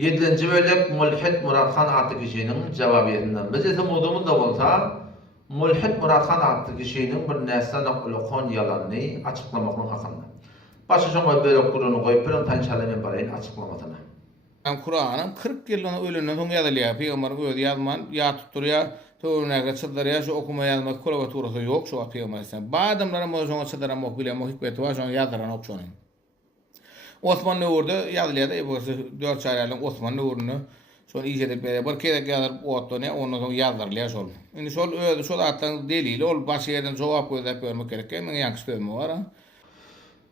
7-nji bölek Mulhid Muratxan adly kişiniň jababiyetinden. Biz ese mowdumuz da bolsa, Mulhid Muratxan adly kişiniň bir näseden ulukhan ýalanyny açyklamagyň hakynda. Başa şoňa bölek gurunu goýup bir tanşalaryň barayyn açyklamadyna. Kur'an'ın 40 yıldan ölünden sonra yazılıyor. Peygamber böyle yazman, ya tutturuyor, tuğruna çıdırıyor, şu okuma yazmak, kulavatırası yok, şu Peygamber sen. Bazı adamların bu sonra çıdıramak bile, hikmeti var, sonra yazdıran okşanın. Osman Nur'da yazılıyor da, bu 4 çaylarla Osman Nur'unu, sonra iyice de bir kere yazar ottu ne, ondan sonra yazdırılıyor sol. Şimdi sol atlan deliyle, ol başı yerden cevap koyup görmek gerek. Hemen yankısı dönme var ha.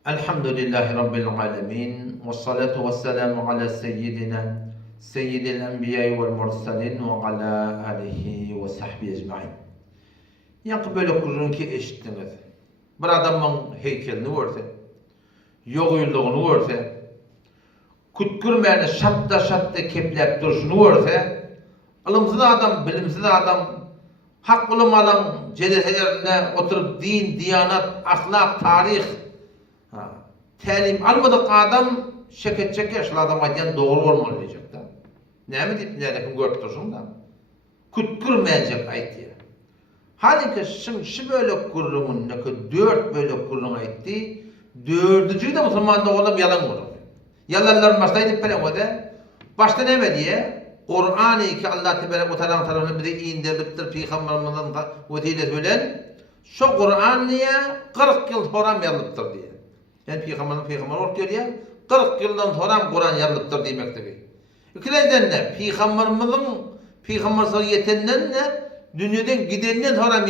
Elhamdülillahi Rabbil alemin. Ve salatu ve selamu ala seyyidina seyyidil enbiya'i vel mursalin ve ala alihi ve sahbihi ecmaîn. Yankı böyle kurunki eşittiniz. Bir adamın heykelini görse, yoğuyulduğunu görse, kütkürmeyeni şatta keplep duruşunu görse, alımsız adam, bilimsiz adam, hak bulamalan celeselerine oturup din, diyanat, ahlak, tarih, talim almadık adam şeket yaşlı adam aydan doğru olmalı diyecek da. Ne mi deyip nerekin görüp dursun da. Kütkürmeyecek ayet ya. Halbuki şu böyle kurrumun ne ki 4 böyle kurrun ayeti, 4'ücü de Müslümanlık olup yalan olur. Yalanlar başta edip böyle o da. Başta ne mi diye? Kur'an-ı ki Allah Tebarek ve Teala tarafından bize indiriptir Peygamberimizin vesiyle söylen. Şu Kur'an niye 40 yıl sonra yazılıptır diye. Yani Peygamber olup diyor ya, 40 yıldan sonra Kur'an yazılıptır demektir. İkinciden ne? Peygamber sana yetenden ne? Dünyadan gidenden sonra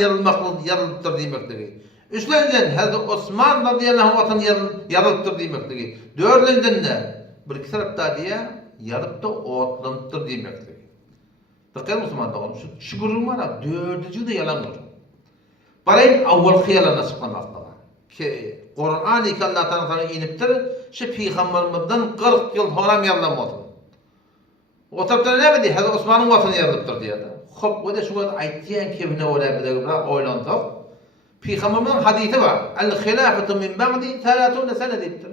yazılıptır demektir. Üçüncüden Hazreti Osman radıyallahu anh yazılıptır demektir. Dördüncüden ne? Bir iki tarafta diye yazıp da otlanıptır demektir. Bakın Müslüman da olmuş. Şu gurur var ya, dördüncü de yalan olur. Barayın avval yalan açıklamakta. Ki Kur'an-ı ki Allah tarafından iniptir, şu Peygamberimizden 40 yıl sonra yazılamadı. O tarafta ne mi diye? Hazreti Osman'ın vatanı yazılıptır diye de. Hop, o da şu kadar ayetiyen kevine olabilir, oylandık. Peygamberimizin hadisi var. El-hilafetu min ba'di 30 sene deyiptir.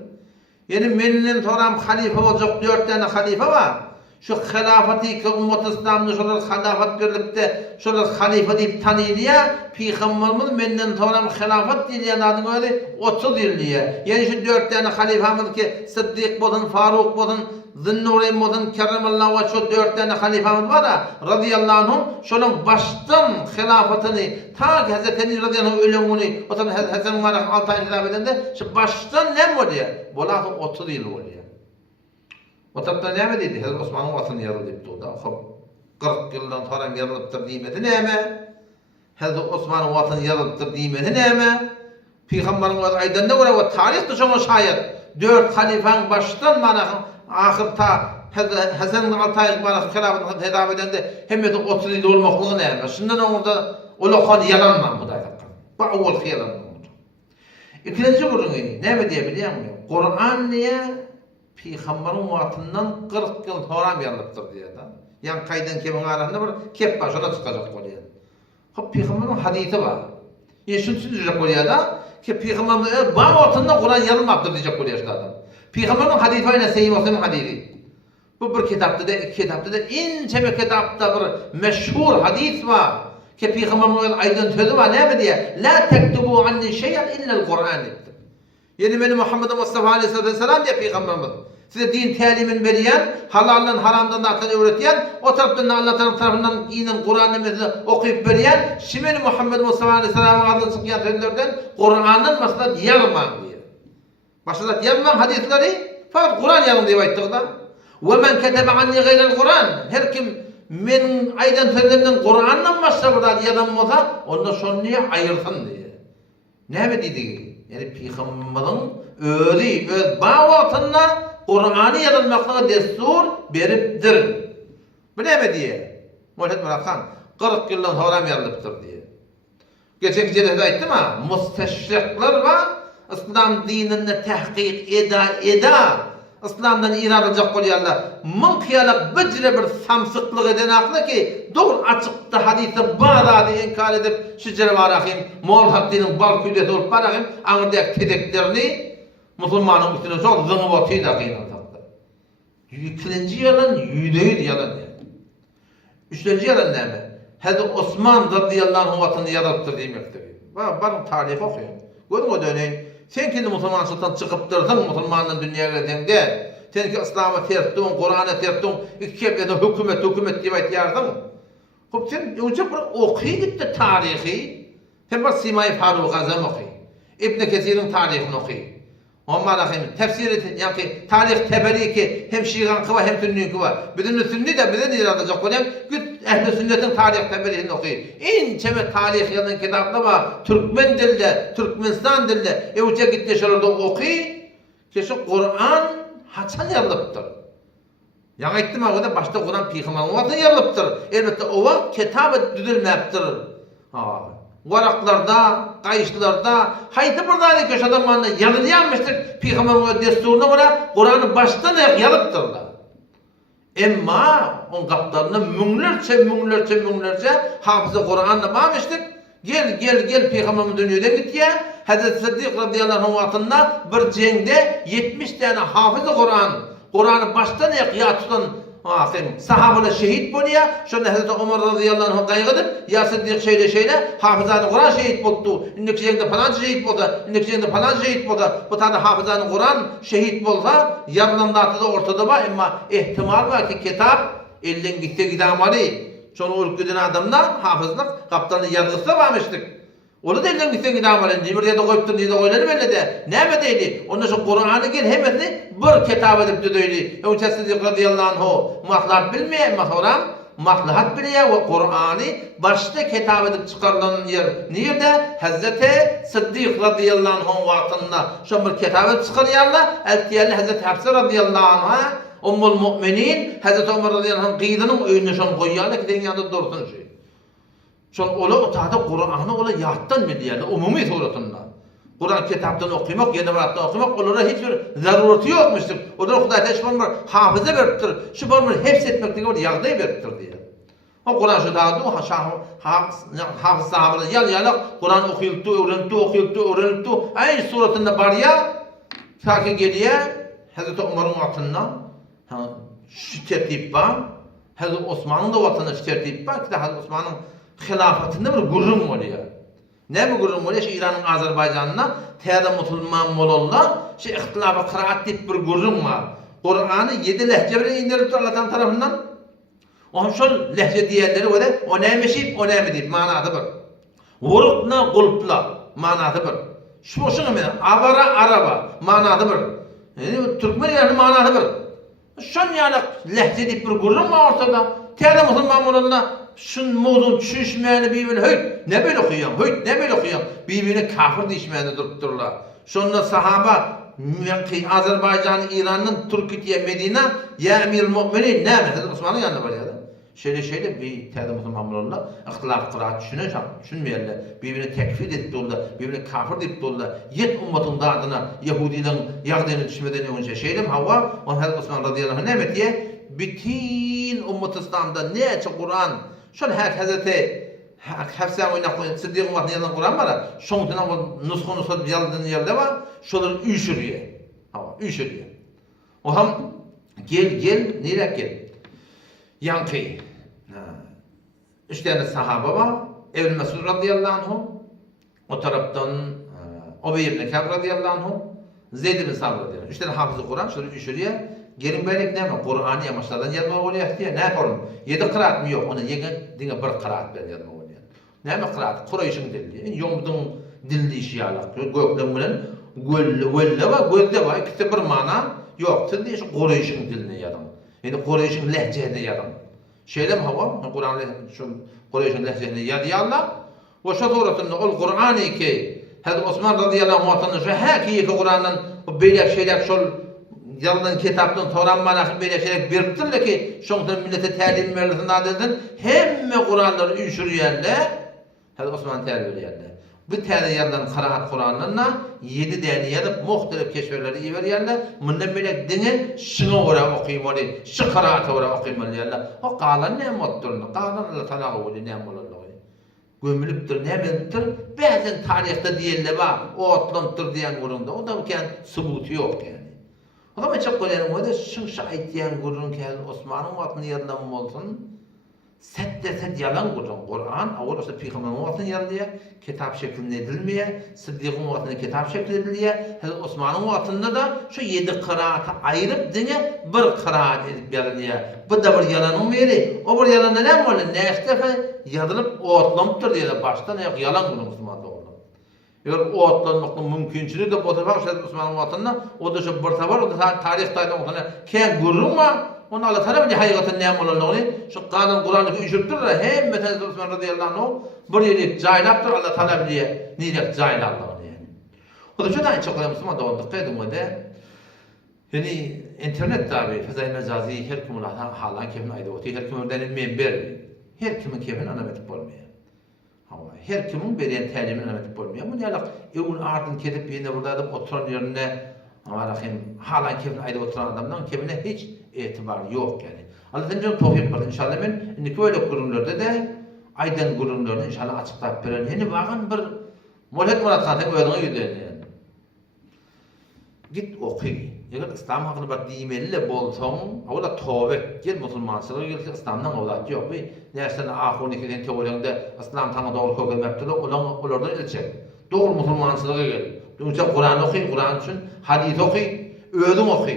Yani meninin sonra halife olacak 4 tane halife var. Şu hilafeti ki ümmet-i İslam'da şolar hilafet verilip de şolar halife deyip tanıyla Peygamberimiz menden sonra hilafet diyen adını öyle 30 yıl diye. Yani şu 4 tane halifemiz ki Sıddık bolsun, Faruk bolsun, Zünnurayn bolsun, kerramallahu ve şu 4 tane halifemiz var ya radıyallahu anhum şonun baştan hilafetini ta ki Hazreti Ali radıyallahu anh ölümünü o zaman Hasan Muharrem 6 ay hilafet edildi. Şu baştan ne oluyor? Bolatı 30 yıl oluyor. O tapta ne mi dedi? Hazreti Osman'ın vatanı yazılıptı o da. 40 yıldan sonra yazılıptır diymeti ne mi? Hazreti Osman'ın vatanı yazılıptır diymeti ne mi? Peygamberin aydan da var. Tarih dışında şayet 4 halifan baştan bana ahir ta Hasan'ın 6 ay bana hilafetini hitap eden de hem de 30 yıl olmaklığı ne mi? Şundan orada ulukhan yalanma bu da. Bu avval yalan oldu. İkinci kurun ne mi diye biliyor musun? Kur'an niye? Peygamberin vatanından 40 yıl sonra yazılıptır diye de. Yani kaydan kemin arasında bir kep başına çıkacak oluyor. Hop Peygamberin hadisi var. Yani şunu düşünecek oluyor da ki Peygamberin bu vatanında Kur'an yazılmaktır diyecek oluyor işte adam. Peygamberin hadisi var yine Seyyid Osman'ın hadisi. Bu bir kitapta da iki kitapta da ince bir kitapta bir meşhur hadis var. Ki Peygamberin aydan sözü var ne mi diye? La tektubu anni şeyen illa'l Kur'an etti. Yani beni Muhammed Mustafa Aleyhisselam diye Peygamberimiz. Size din talimin veriyen, halaldan haramdan zaten öğretiyen, o taraftan Allah tarafından inen Kur'an'ı okuyup veriyen, şimdi Muhammed Mustafa Aleyhisselam'ın adını çıkan sözlerden Kur'an'ın mesela yazmam diye. Başta yazmam hadisleri, fakat Kur'an yazın diye ayettik da. وَمَنْ كَتَبَ عَنِّي غَيْرَ الْقُرْآنِ Her kim benim aydan sözlerimden Kur'an'dan başta burada yazılmasa, ondan sonra niye ayırsın diye. Ne mi dedi? Yani Peygamberin öz bağvatına Kur'an'ı yazılmaklığa destur beriptir. Bu ne mi diye? Mulhid Muratxan 40 yıldan sonra yazılıptır diye. Geçen gece de ayettim ha, müsteşrikler var, İslam dinini tahkik eda, İslam'dan iradacak oluyorlar. Mınkiyalık bicre bir samsıklık eden aklı ki doğru açıkta hadisi bağladı inkar edip şicre var akım, Moğol hakkının bal küydesi olup var akım, anırdayak tedeklerini Müslümanın üstüne çok zıngı batıyla kıyına taktı. İkinci yalan yüdeği yalan yani. Üçüncü yalan ne? Hazreti Osman radıyallahu anh vatını yarattır demektir. Bakın tarihi okuyun. Görün o döneyin. Sen kendi Müslüman sultan çıkıp durdun Müslümanın dünyaya geldiğinde. Sen ki İslam'a terttin, Kur'an'a terttin, iki kepede hükümet diye aytiyardın. Hop sen önce bir okuy gitti tarihi. Sen bak Simay Faruk Azam okuy. İbn Kesir'in tarihini okuy. Amma rahim tefsiri yani tarih tebeli ki hem Şii'nin kıva hem Sünni'nin kıva. Bütün Sünni de bize yaratacak olan güt ehli sünnetin tarih tebelini okuyor. En çeme tarih yazan kitapta var. Türkmen dilde, Türkmenistan dilde evce gitti şurada okuyor. Keşke Kur'an haçan yazılıptır. Yani aytdım ağada başta Kur'an peygamberin vatı yazılıptır. Elbette o vakt kitabı düzülmeyiptir. Varaklarda, kayışlarda, haydi burada köşeden bana yazılyanmıştık Peygamber'in desturuna göre Kur'an'ı baştan yazıptırlar. Emma on kaplarına münlerce hafıza Kur'an'la bağmıştık. Gel Peygamber'in dönüyordan git ya. Hazreti Sıddık radıyallahu anh vatında bir cengde 70 tane hafıza Kur'an'ı baştan ya tutan sahabeler şehit boluyor. Şonda Hazreti Ömer radıyallahu anh gaygıdıp ya Sıddık şeyle hafızanı Kur'an şehit boldu. İndiki jengde falan şehit boldu. İndiki jengde falan şehit boldu. Bu tane hafızanı Kur'an şehit bolsa yarlandatı da ortada var ama ihtimal var ki kitap elden gitti gidamalı. Şonu ülkeden adamlar hafızlık kaptanı yazgısı varmıştık. Onu da elden gitsen gidamalı. Nimir ya da koyuptur diye de oylanır böyle de. Ne mi deyli? Ondan sonra Kur'an'ı gel hemesini bir kitap edip de deyli. Önce Sıddık radıyallahu anh maslahat bilmeye maslahat bilmeye ve Kur'an'ı başta kitap edip çıkarılan yer. Nerede? Hazreti Sıddık radıyallahu anh vaktında şu bir kitap edip çıkarıyorlar. Eltiyerli Hazreti Hafsa radıyallahu anh'a Ummul Mu'minin Hazreti Ömer radıyallahu anh kıyıdının önüne şunu koyuyorlar ki den yanında dursun şey. Şol ola otada Kur'an'ı ola yattan bilýärler, umumi suratında. Kur'an kitaptan okumak, yeni varattan okumak onlara hiç bir zarureti yokmuştur. Onlar Hudaý teşbir bir hafıza beripdir. Şu bir hepsi etmekdeki bir ýagdaý beripdir diye. O Kur'an şu dağdı, hafız sahabeler yal Kur'an okuyuldu. Aynı suratında bar ya, ta ki gelýär Hazreti Ömer'in vatyndan şu tertip var. Hazreti Osman'ın da vatynda şu tertip var. Hazreti Osman'ın hilafetinde bir gurrum oluyor. Ne bu gurrum oluyor? İran'ın Azerbaycan'ına teyada Müslüman bolollar, ihtilafı kıraat deyip bir gurrum var. Kur'an'ı 7 lehçe bile indirip Allah'tan tarafından. Onun şol lehçe diyenleri öyle o neymişip o neymi deyip manatı bir. Vurukla gulpla manatı bir. Şunu mene abara araba manatı bir. Yani Türkmen yani manatı bir. Şun yani lehçe deyip bir gurrum var ortada. Teyada Müslüman bolollar şun modun düşüşmeyeni birbirine höyt ne böyle okuyan birbirine kafir dişmeyeni durup dururlar. Şonda sahaba Azerbaycan, İran'ın Türkiye, Medine ya Emir-i Mu'minin ne? Hazreti Osman'ın yanında var ya da. Şöyle bir teyde Müslüman bolorlar, ihtilaf kıraat düşünmeyenler, birbirini tekfir edip dururlar, birbirini kafir deyip dururlar. Yet ummatın dağdına Yahudi'nin yağdığını düşmeden önce şeyle Havva, Hazreti Osman radıyallahu anh ne diye bütün ummat İslam'da neçe Kur'an şol Hazreti Hafsa oyna Sıddık'ın vaktinde yazılan Kur'an var. Şoňdan o nuskunu yazılan yerde var. Şolar üýşürýär. Üýşürýär. O ham gel nereye gel? Yankı. Üç tane sahaba var. Ebn Mesud radıyallahu anh. O taraftan Ubey ibn Ka'b radıyallahu anh. Zeyd bin Sabr radıyallahu anh. Üç tane hafızı Kur'an şöyle üýşürýär. Gelin belek neme? Kur'an'ı yamaçlardan yazma oluyor diye ne yapalım? 7 kıraat mı yok? Ona dine bir kıraat ben yazma oluyor. Neme kıraat? Kureyş'in dili. Yomdun dilli işi yalak. Göklen bilen gölle var, gölde var. İkisi bir mana yok. Tildi işi Kureyş'in dilini yazdım. Yani Kureyş'in lehçesini yazdım. Şeyle mi hava? Kur'an'ı Kureyş'in lehçesini yazıyorlar. O şu suratında ol Kur'an'ı ki Hazreti Osman radıyallahu anh şu haki Kur'an'ın böyle şeyler şol yazılan kitaptan toranmanak böyle şeyler biriktirdi ki şoňdan millete tälim berilsin adedin hemme Kur'anları üýşürýärler. Hazreti Osman terbiýelärler. Bu terbiýelärden kıraat Kur'anlarına 7 däne ýazyp muhtelif keşferleri iberýärler. Mundan belek dine şuna göre okuymaly, şu kıraata göre okuymaly ýerler. O galan nämetdir? Galan Allah Taala goýdy näme bolarlar? Gömülüpdir, nämedir? Bäzen tarihde diýenler bar, o atlantyr diýen gorunda. O da ken subuty ýok yani. O zaman çok önemli o da şu ayetyen gurun ki Osman'ın vatını yerden olsun. Set yalan gurun. Kur'an avur olsa Peygamber'in vatını yerdiye kitap şeklinde edilmeye, Sıddık'ın vatını kitap şeklinde edilmeye, Osman'ın vatında da şu 7 kıraatı ayırıp dine bir kıraat edip yerdiye. Bu da bir yalanın veri. O bir yalan ne mi olur? Neştefe yazılıp otlamıştır diye de baştan yalan gurun Osman'da oldu. Eğer o otlanmakın mümkünçülüğü de bu defa Şehit Osman'ın vatında o da şu bir sefer o da tarihte otlanı ken gurun var. Onu Allah Teala bir hakikaten ne olduğunu şu kanun Kur'an'daki üçüktür de hem Mehmet Osman radıyallahu anh bir yeri caylaptır Allah Teala bilir niyet caylallığı yani. O da şuradan çok önemli Müslüman da olduk dedim o da yani internet tabi fazay mecazi her kimin halan kefin ayda oti her kimin denilmeyen beri her kimin kefin anametip olmuyor. Her kimin beriyen talimin anametip olmuyor. Bu ne alak evun ardın kedip yine burada da oturan yerine ama rahim halan kefin ayda oturan adamdan kefine hiç itibar yok yani. Allah Teala tawfik versin inşallah men indi böyle kurumlarda da aydan kurumlarda inşallah açıklayıp beren. Yani bağın bir mulet muratatan öğrenme yüzeyinde yani. Git oku. Eğer İslam hakkında bak dimelle bolsan, avla tövbe gel Müslümansılığa gel İslam'dan avlat yok. Bir nersen ahirindeki teoriyanda İslam tamam doğru koymaktadır. Onlardan elçek. Doğru Müslümansılığa gel. Önce Kur'an oku, Kur'an için hadis oku, öğüdüm oku.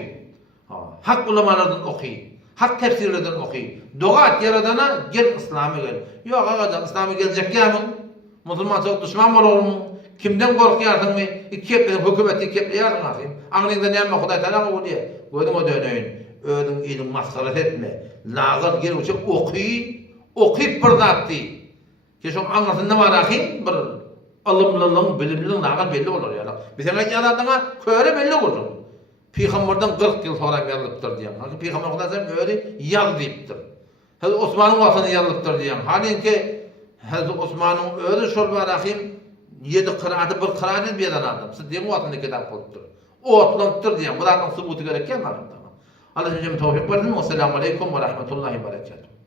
Hak ulamalardan oku. Hak tefsirlerden oku. Dua et yaradana gel İslam'a gel. Yok ağaca İslam'a gelecek gelmin. Müslümansılığa düşman olur mu? Kimden korkuyorsun mu? Hükümeti ikipleyesin akıyım. Anlayınca ne yapma Huday Teala o diye. Gördüm o dönüyün. Ödün ilim maskarat etme. Lağır gel uçak okuyup bir zat değil. Ki şu anlasın ne var akıyım? Bir alımlılığın, bilimliliğin lağır belli olur ya. Bizim adına köre belli olur. Peygamberden 40 yıl sonra yazılıptır diyen. Peygamber Huday Teala öyle yaz deyiptir. Hazreti Osman'ın vatını yazılıptır diyen. Halbuki Hazreti Osman'ın öyle şol var akıyım. 7 kıraatı bir kıraat etmeyen adam. Sıddık'ın vatında kitap oluptur. O atlanıptır diyen. Bulardan sübutu gerekken var. Allah cemil tevfik versin. Vesselamu aleyküm ve rahmetullahi ve berekatuhu.